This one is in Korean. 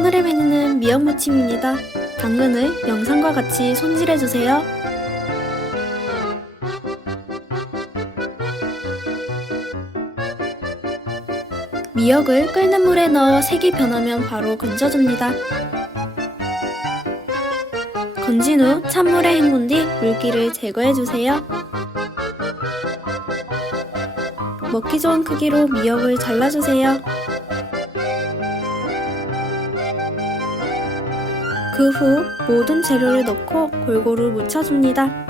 오늘의 메뉴는 미역무침입니다. 당근을 영상과 같이 손질해주세요. 미역을 끓는 물에 넣어 색이 변하면 바로 건져줍니다. 건진 후 찬물에 헹군 뒤 물기를 제거해주세요. 먹기 좋은 크기로 미역을 잘라주세요. 그 후 모든 재료를 넣고 골고루 묻혀줍니다.